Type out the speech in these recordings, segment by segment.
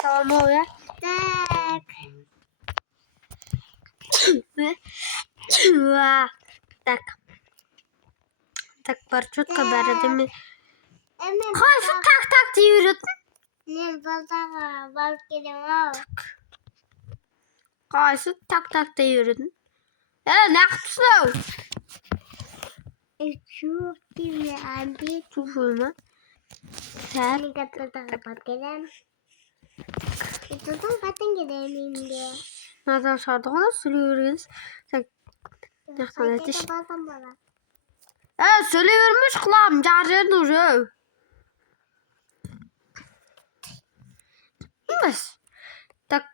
самое. Так. Так, парчутка бәрі ме? Қайсы так дей беретін? Мен базарға барып келемін. Қайсы так дей беретін? Нақтысау. Чув тебе обед. Чуфуйма. Мен қатырдағы барып келем. Тұтын қатын келемін де. Назар шарды ғана сөйлей бергенсіз. Так. Нақтан әтеш. Söyle vermiş kulağım. Carcı duruyor. Bas. Tak.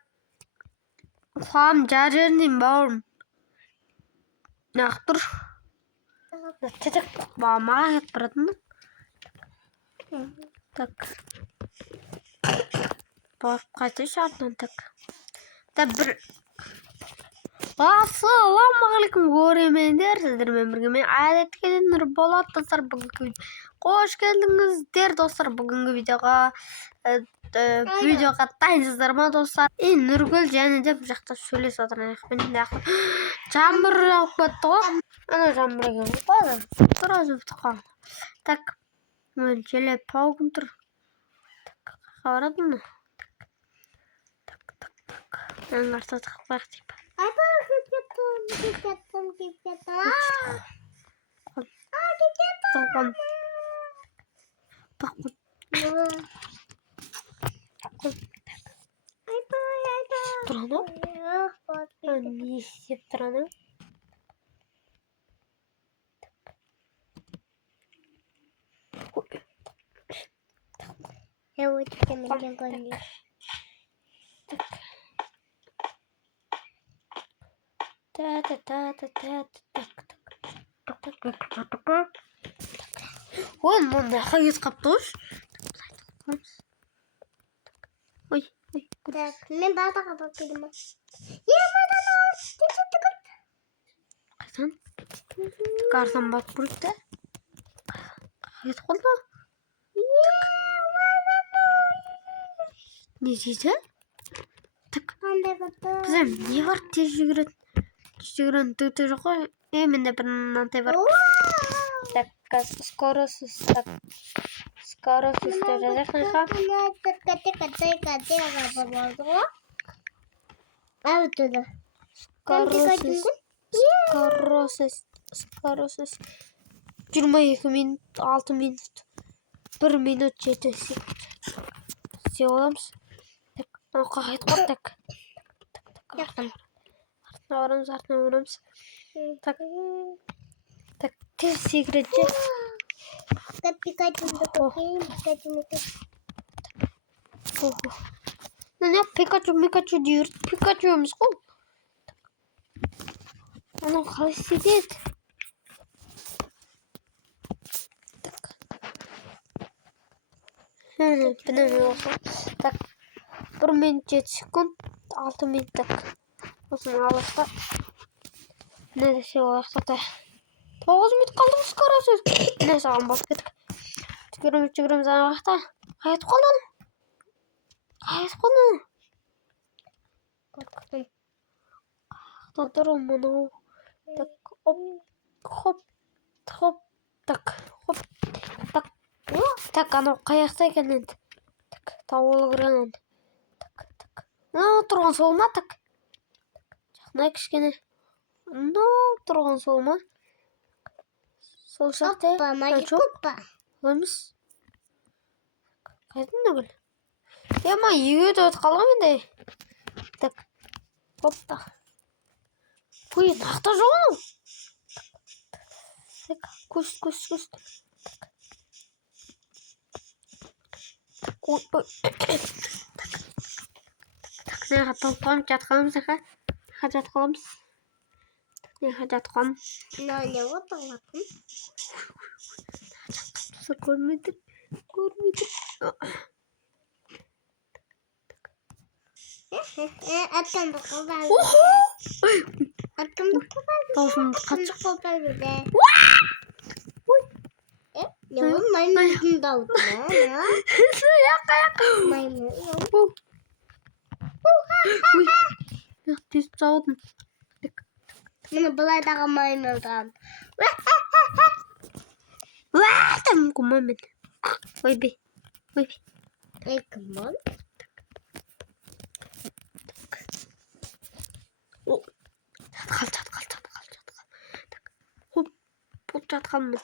Kulağım carcı'nın bağırım. Naktır. Çocuk bağıma yapıradın. Tak. Bağırıp kaçtı şartlan tak. Tak bir. Assalamualaikum göremендер, сіздермен бірге мен әдеттегіден болат достар. Бүгінгі қош келдіңіздер достар. Бүгінгі видеоға дайынсыздар ма достар? Нұргүл және де бұл жақта сөйлесіп отырайық. Мен жаңбыр жауып кетті ғой. Ана жаңбыр екен ғой. Тұра жүрді ғой. Так, мен желе паугым тұр. Так, қабарадың ма? Так. Мен қарта тықпақ дейіп. Тұраны? Не істеп тұраны? Ой, мында қайыз қаптош. Ой. Так, мен базарға барып келемін. Қайдан? Қардан бап бүрікті. Қайыз қолды? Не дейді? Так. Қызым, не бар тез жүгіретін? Жүгірін түті жоқ қой. Менде бір мынандай бар. Так, скоросыз деп жазайық найқа. Скоросыз 22 минут, 6 минут, 1 минут 7 секунд. Істей оламыз. Так, қағайт қор, так. Артына орамыз. Так, тез секретте. Не, Пикачу дейір. Пикачу емес қой. Анау қалай істетеді? Так, 1 минут 7 секунд, 6 минут, так. Осыны алашта. Не десе олақтата. 9 минут қалдық скоросыз. Не саған басып кеттік. Жүгіреміз ана уақытта. Қайт қолдан. Қақтатыр мұнау. Так, хоп. Так, хоп. Так, анау қаяқта екен енді. Так, тауылы кірген енді. Так. Тұрған сол ма? Так. Жақынай кішкене. Тұрған сол ма? Сол шақты. Оламыз. Қайдың нүгіл? Ема, егет өт қалған менде. Так. Хопта. Ой, тақта жоқ оң. Так, көз. Ой. Так, неға толпам жатқанымыз ақа. Жатқанымыз. Неға жатқан. Не отырғатын? Көрмейді. Аттанды қолдар. Аттанды қолдар. Таусымды қатшық. қолдар беді. Ne oğlum maymun da oldu ya. Yakka. Maymun. Uy. Ya tez çağırdın. Bunu bulaydağı maymundan. Vaadım kumam ben. Oy be. Oy be. Ekmon. O. Çatkal. Hop. Bu çatkalım ben.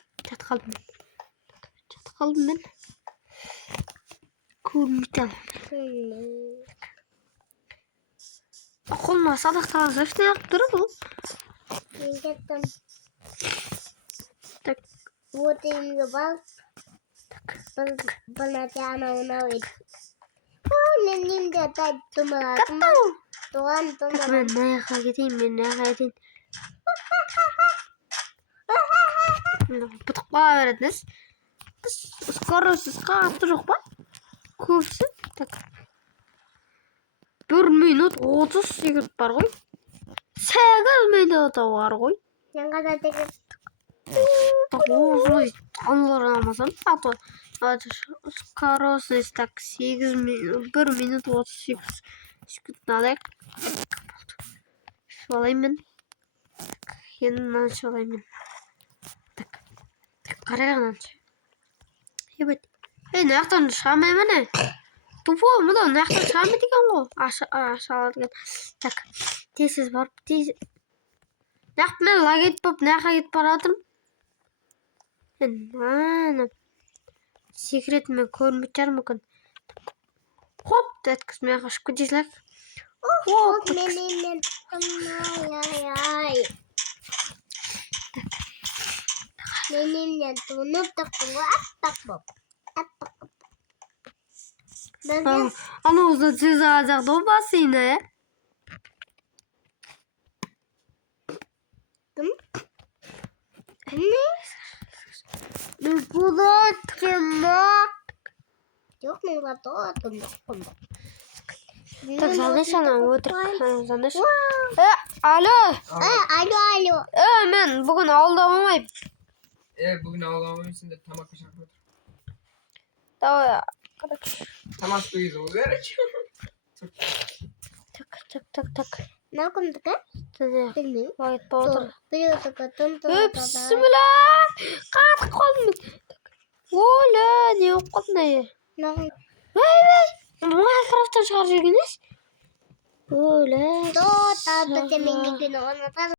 Kurmital. Okulma sadak tarzı işte yaptırır bu. Gittim. Tak. Вот им забал. Бонатяна унавит. Ним де тай тумала. Kattım. Туан тумала. Ben ne yakayım. Bıtıkla öğretiniz. Skorusuz kalktırıq ba. Köpsü. Tak. 1 minut 30 sekund var qoy. 8 minut var qoy. Yang kata tiket. Ой, anlaramazsam. Atı. Skorusuz tak 8 minut 1 minut 38 sekund alak. Şolayım ben. Yeniden şolayım ben. Tak. Qarayın. Evet. Ne yaptın? Şamay ne? Topu mu da ne yaptın? Şamay diken o. Aşağı diken. Tak. Tesiz var. Tesiz. Ne yaptın? Lagit pop. Ne yaptın? Paradım. Ne? Secret mi? Görmüşler mi? Hop. Detkismeye kaç kudizlek. Hop. Meninin ay. Meninin tunup takımı attak. Ben Ana uzun söz alacak. Dobası yine. ne? Bulat kim o? Yok mu la doğdum. Так, занышана отырып. Заныш. Alo. Alo. Мен бүгін ауылда болмайм. Bugün ağlamamışsın da tamak kaşak otur. Давай. Tamak duyuz o gerek. Так. Ne komdu ka? Тәне. Bilmiyorum. Вайт баутыр. Biliyorsun ka tuntu. Bismillah. Қатып қалдым. Оля, не болып қалдың ай? Ne komdu? Майнкрафттан шығарып жүргенсіз? Оля. Doğ tabi temizlik günü onu